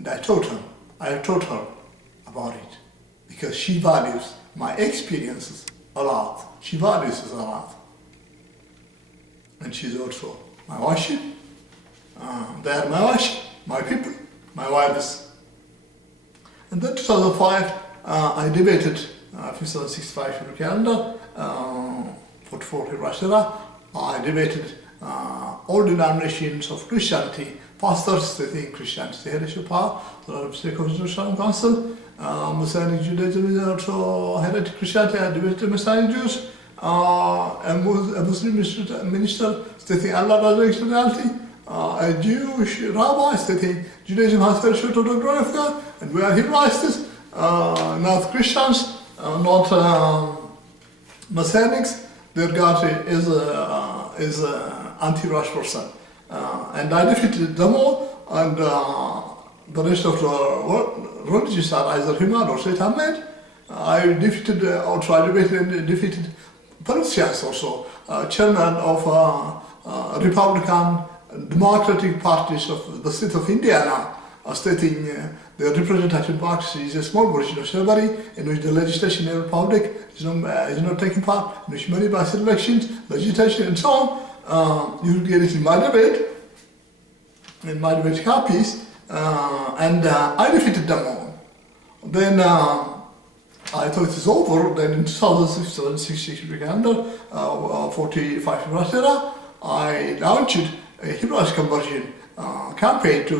And I told her about it, because she values my experiences a lot. She values it a lot. And she's also my worship. They are my worship, my people, my wives. And then 2005, I debated 5765 Hebrew calendar, 44 Hebraist era. I debated all denominations of Christianity, pastors, they think Christianity had a power, the Sacred Jerusalem Council, Messianic Judaism is also heretic Christianity. I debated Messianic Jews, a Muslim minister stating Allah resurrection reality, a Jewish rabbi stating Judaism has perished to the glory of God, and we are Hebraists, not Christians, not Messianics. Their God is anti-Rush person. And I defeated them all, and the rest of the religions are either human or Satan made. I debated and defeated Palestinians also, chairman of Republican Democratic parties of the state of Indiana, stating the representative party is a small version of slavery in which the legislation in the republic is not taking part, in which money by elections, legislation and so on. You will get it in my debate copies, and I defeated them all. Then I thought it was over. Then in 2006, calendar, 45 Hebraist era, I launched a Hebraist conversion campaign to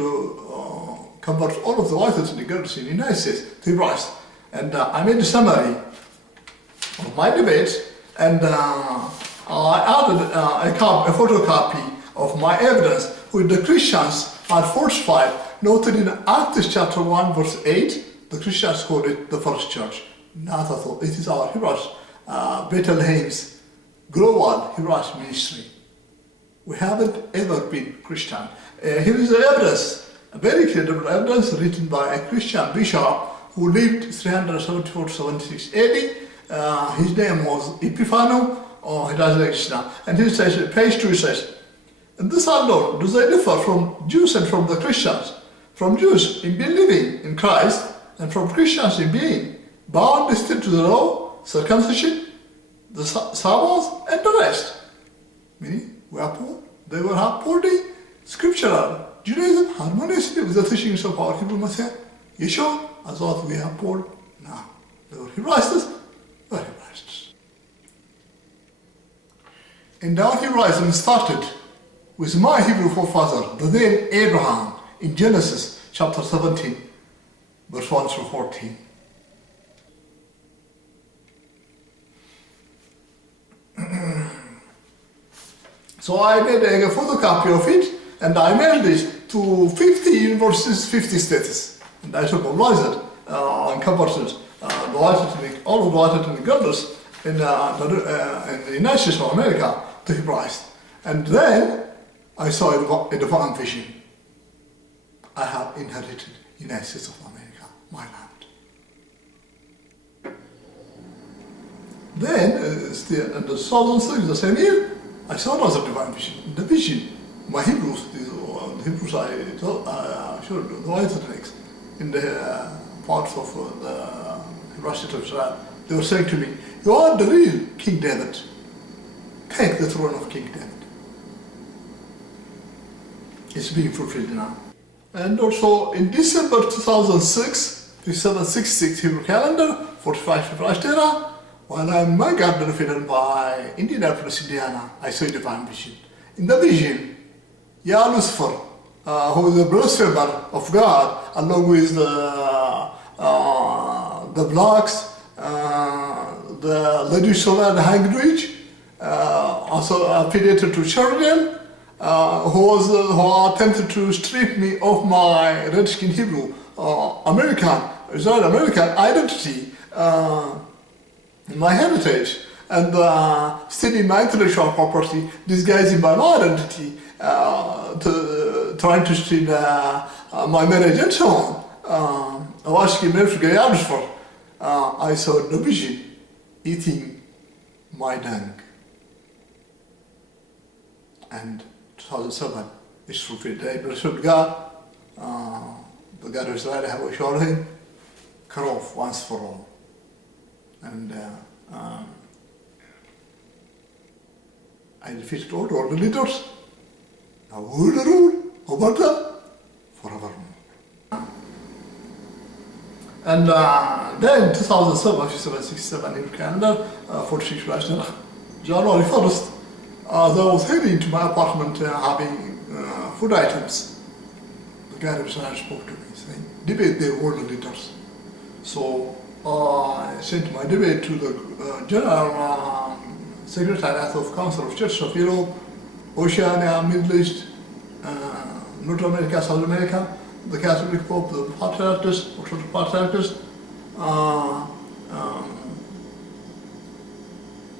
convert all of the white ethnic girls in the United States to Hebraist. And I made a summary of my debates, and I added a photocopy of my evidence which the Christians had falsified, noted in Acts chapter 1 verse 8, the Christians called it the first church. Not at all. It is our Hebraist, Bethlehem's global Hebraist ministry. We haven't ever been Christian. Here is the evidence, a very credible evidence written by a Christian bishop who lived 374-76 AD. His name was Epiphanes, or he does like now. And he says, page 2 says, "In this alone do they differ from Jews and from the Christians, from Jews in believing in Christ, and from Christians in being bound still to the law, circumcision, the Sabbath, and the rest." Meaning, we are poor, they were upholding scriptural Judaism harmoniously with the teachings of our Hebrew Messiah Yeshua, as what we uphold now. They were Hebraists, we are Hebraists. And our Hebraism started with my Hebrew forefather, the name Abraham, in Genesis chapter 17, verse 1 through 14. So I made a photocopy of it, and I mailed it to 50 universities, 50 states. And I supervised it and converted all of the white ethnic girls in the United States of America to Hebraist. And then I saw a divine vision. I have inherited the United States of America, my land. Then, still in the 2006, the same year, I saw another divine vision. In the vision, my Hebrews, the Hebrews I showed the white ethnics in the parts of the Hebrew state of Israel, they were saying to me, "You are the real King David. Take the throne of King David." It's being fulfilled now. And also in December 2006, the 766 Hebrew calendar, 45 Hebraist era, while I'm in my garden field by Indianapolis, Indiana, I saw a divine vision. In the vision, Lucifer, who is a blasphemer of God, along with the blacks, the lady solar, the hanged witch, also affiliated to Children, who attempted to strip me of my red-skinned Hebrew, Israeli American identity, my heritage, and stealing my intellectual property, disguising my identity, trying to steal my marriage and so on. I saw the vision eating my dung. And 2007 is fulfilled. I blessed God, the the God of Israel, I will show him, cut off once for all. And I defeated all the leaders. Now who will rule over them forevermore. And then 2007, 67 in calendar, 46 January 1st, I was heading to my apartment having food items. The guy spoke to me saying, debate the world leaders. So I sent my debate to the General Secretariat of Council of Churches of Europe, Oceania, Middle East, North America, South America, the Catholic Pope, the Patriarchs, Orthodox Patriarchs,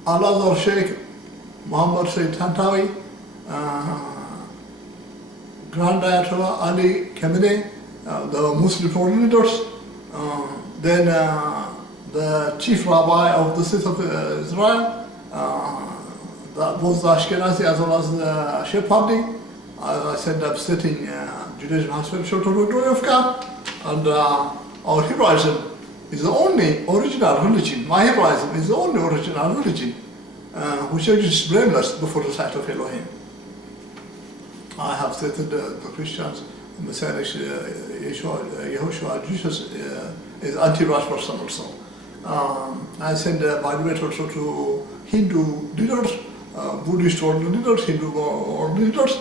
Al-Azhar Sheikh, Muhammad Sayyid Tantawi, Grand Ayatollah Ali Khamenei, the Muslim foreign leaders, then the chief rabbi of the state of Israel, both the Ashkenazi as well as the Sephardi. I said I'm sitting Judaism has been short of the glory of God, and our Hebraism is the only original religion. My Hebraism is the only original religion which exists blameless before the sight of Elohim. I have stated the Christians, the Messiah Yeshua, Jesus is anti-Jewish person also. I send my debate also to Hindu leaders, Buddhist world leaders, Hindu world leaders,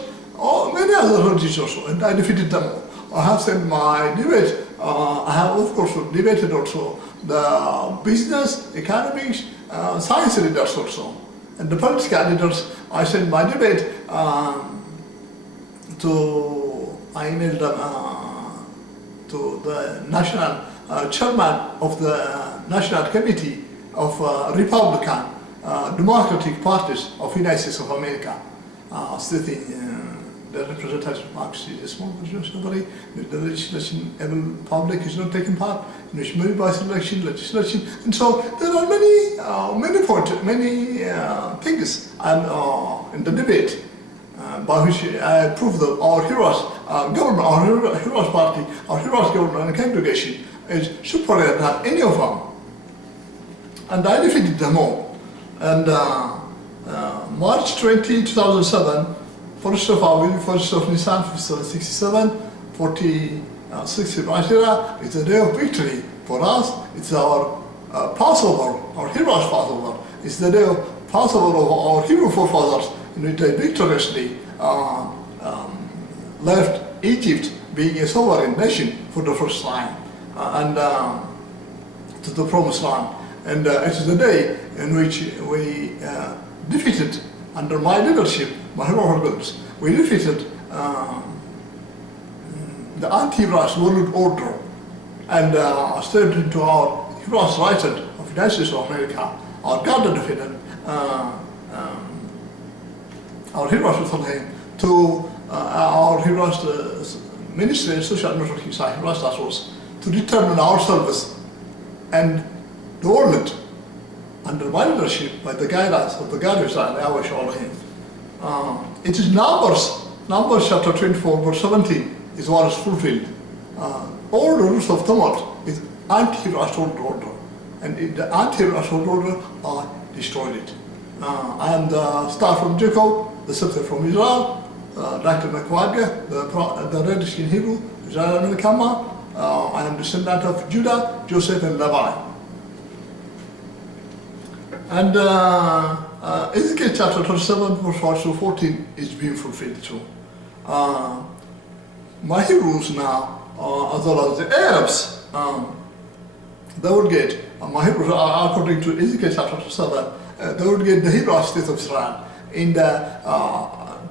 many other religions also, and I defeated them all. I have sent my debate, I have of course debated also the business, economics, science leaders also. And the political leaders, I sent my debate I emailed them to the national chairman of the National Committee of Republican Democratic Parties of United States of America, stating the representative democracy is a small assembly, the legislation public is not taking part, in which many by selection, legislation, and so there are many things in the debate by which I prove that our heroes government, our heroes party, our heroes government and congregation is superior than any of them. And I defeated them all. And March 20, 2007, first of Nisan 67, 46 Ashera, it's a day of victory for us. It's our Passover, our heroes' Passover. It's the day of Passover of our Hebrew forefathers, in which they victoriously left Egypt, being a sovereign nation for the first time, and to the promised land. And it is the day in which we defeated, under my leadership, my Hebrews, we defeated the anti-Hebraist world order and stepped into our Hebraist right of the United States of America, our God defeated our Hebraist Bethlehem, to our Hebraist ministry, social networking site, Hebraist associates, to determine our service and the world under my leadership, by the guidance of the God of Israel, Yahweh Elohim. It is Numbers chapter 24, verse 17 is what is fulfilled. All the rules of tumult is anti-Hebraist order, and the anti-Hebraist order are destroyed. I am the star from Jacob, the scepter from Israel, Dr.Mekbib, the red-skinned Hebrew, Israel and Hanukah. I am descendant of Judah, Joseph and Levi. And Ezekiel chapter 37, verse 1 to 14 is being fulfilled too. My Hebrews now, as well as the Arabs, they would get, my Hebrews, according to Ezekiel chapter 37, they would get the Hebrew state of Israel in the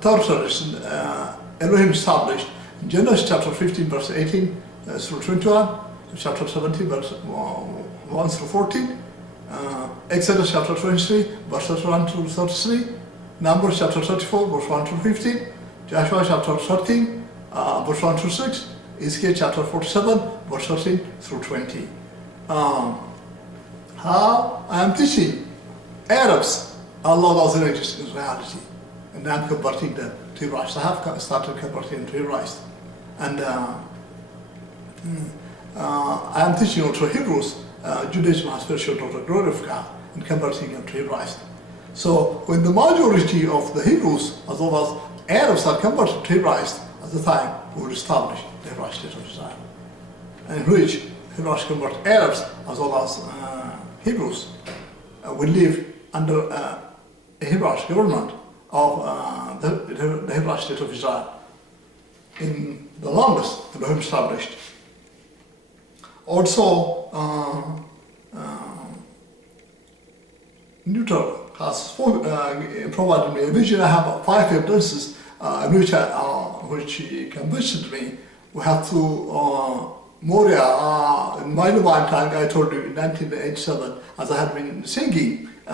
third tradition Elohim established in Genesis chapter 15, verse 18 through 21, chapter 17, verse 1 through 14, Exodus chapter 23, verses 1 to 33, Numbers chapter 34, verse 1 to 15, Joshua chapter 13, verse 1 to 6, Ezekiel chapter 47, verse 13 through 20. How I am teaching Arabs Allah doesn't exist in reality, and I'm converting them to Hebraist. I have started converting them to Hebraist, and I am teaching also Hebrews. Judaism has spiritual doctrine, glory of God, and converting them to Hebraist. So when the majority of the Hebrews, as well as Arabs, are converted to Hebraist, at the time we will establish the Hebraist state of Israel, in which Hebrews convert Arabs as well as Hebrews will live under a Hebraist government of the Hebraist state of Israel in the longest Elohim established. Also, Newton has provided me a vision. I have 5 evidences which he convinced me. We have to Moria, in my divine tongue, I told you in 1987, as I had been singing, it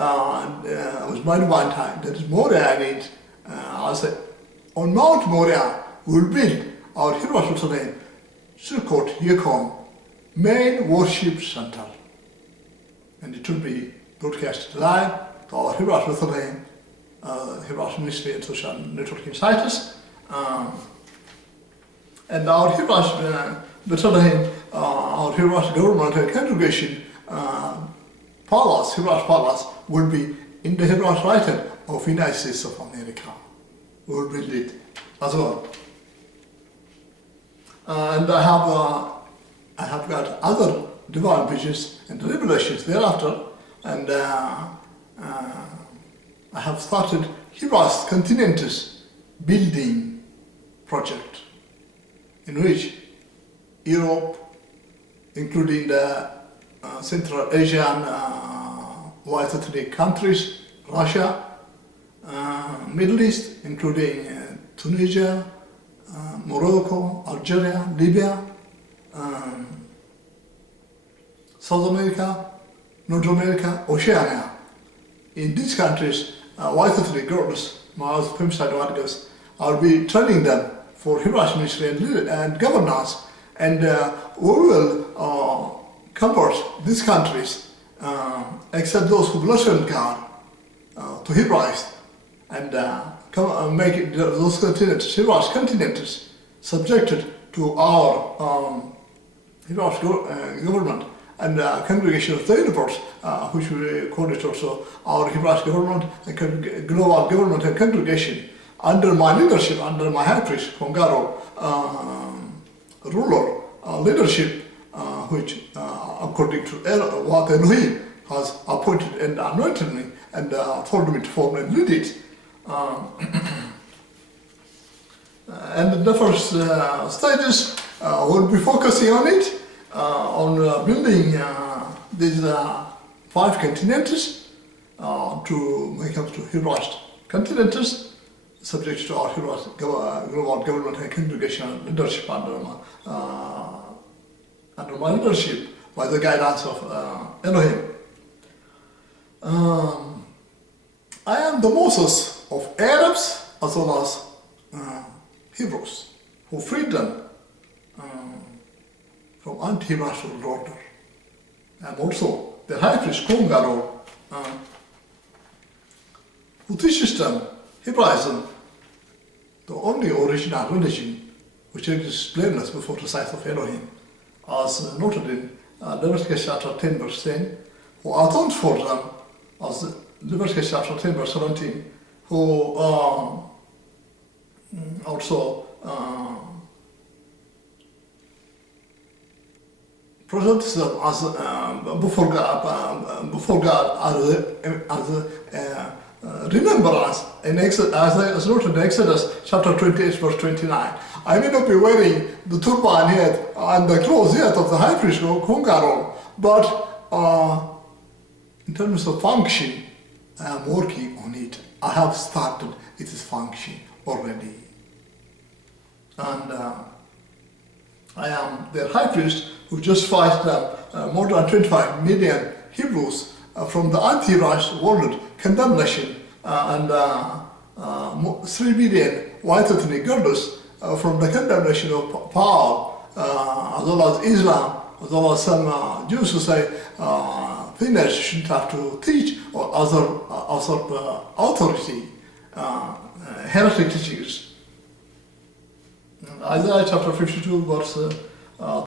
was my divine tongue, that is Moria I need. I said, on Mount Moria, we will build our Hebraist name, Sukkot Yekon, main worship center. And it will be broadcast live to our Hebraist Bethlehem, Hebraist Ministry and Social Networking sites. And our Hebraist Bethlehem, our Hebraist government and congregation palace, Hebraist palace, will be in the Hebraist writing of United States of America. We will build it as well. And I have got other divine visions and revelations thereafter, and I have started Hebraist Continentus building project, in which Europe, including the Central Asian white ethnic countries, Russia, Middle East, including Tunisia, Morocco, Algeria, Libya, South America, North America, Oceania. In these countries, white ethnic girls, males, Pemstrojdew Adgehs, I'll be training them for Hebraist ministry and governance, and we will convert these countries, except those who blaspheme God, to Hebraist, and make those continents, Hebraist continents, subjected to our Hebraist government and congregation of the universe, which we call it also our Hebraist government and global government and congregation, under my leadership, under my high priest, Kongaro, ruler leadership, which according to what Elohim has appointed and anointed me and told me to form and lead it. And the first stages will be focusing on it, on building these 5 continents to make up to Hebraist continents, subject to our Hebraist global government and congregation leadership under my leadership, by the guidance of Elohim. I am the Moses of Arabs as well as Hebrews, who freed them from anti-Hebraist order. I am also the high priest Kongaro, who teaches them Hebraism, the only original religion which exists blameless before the sight of Elohim, as noted in Leviticus chapter 10 verse 10, who atoned for them, as Leviticus chapter 10 verse 17, who also presents them as before God as a remembrance in Exodus, as noted in Exodus chapter 28 verse 29. I may not be wearing the turban yet and the clothes yet of the high priest Kongaro, but in terms of function, I am working on it. I have started its function already. And I am their high priest who justifies them more than 25 million Hebrews from the anti-Hebraist world condemnation and 3 million white ethnic girders from the condemnation of Paul, as well as Islam, as well as some Jews who say females shouldn't have to teach, or other authority, heretic teachings. Isaiah chapter 52 verse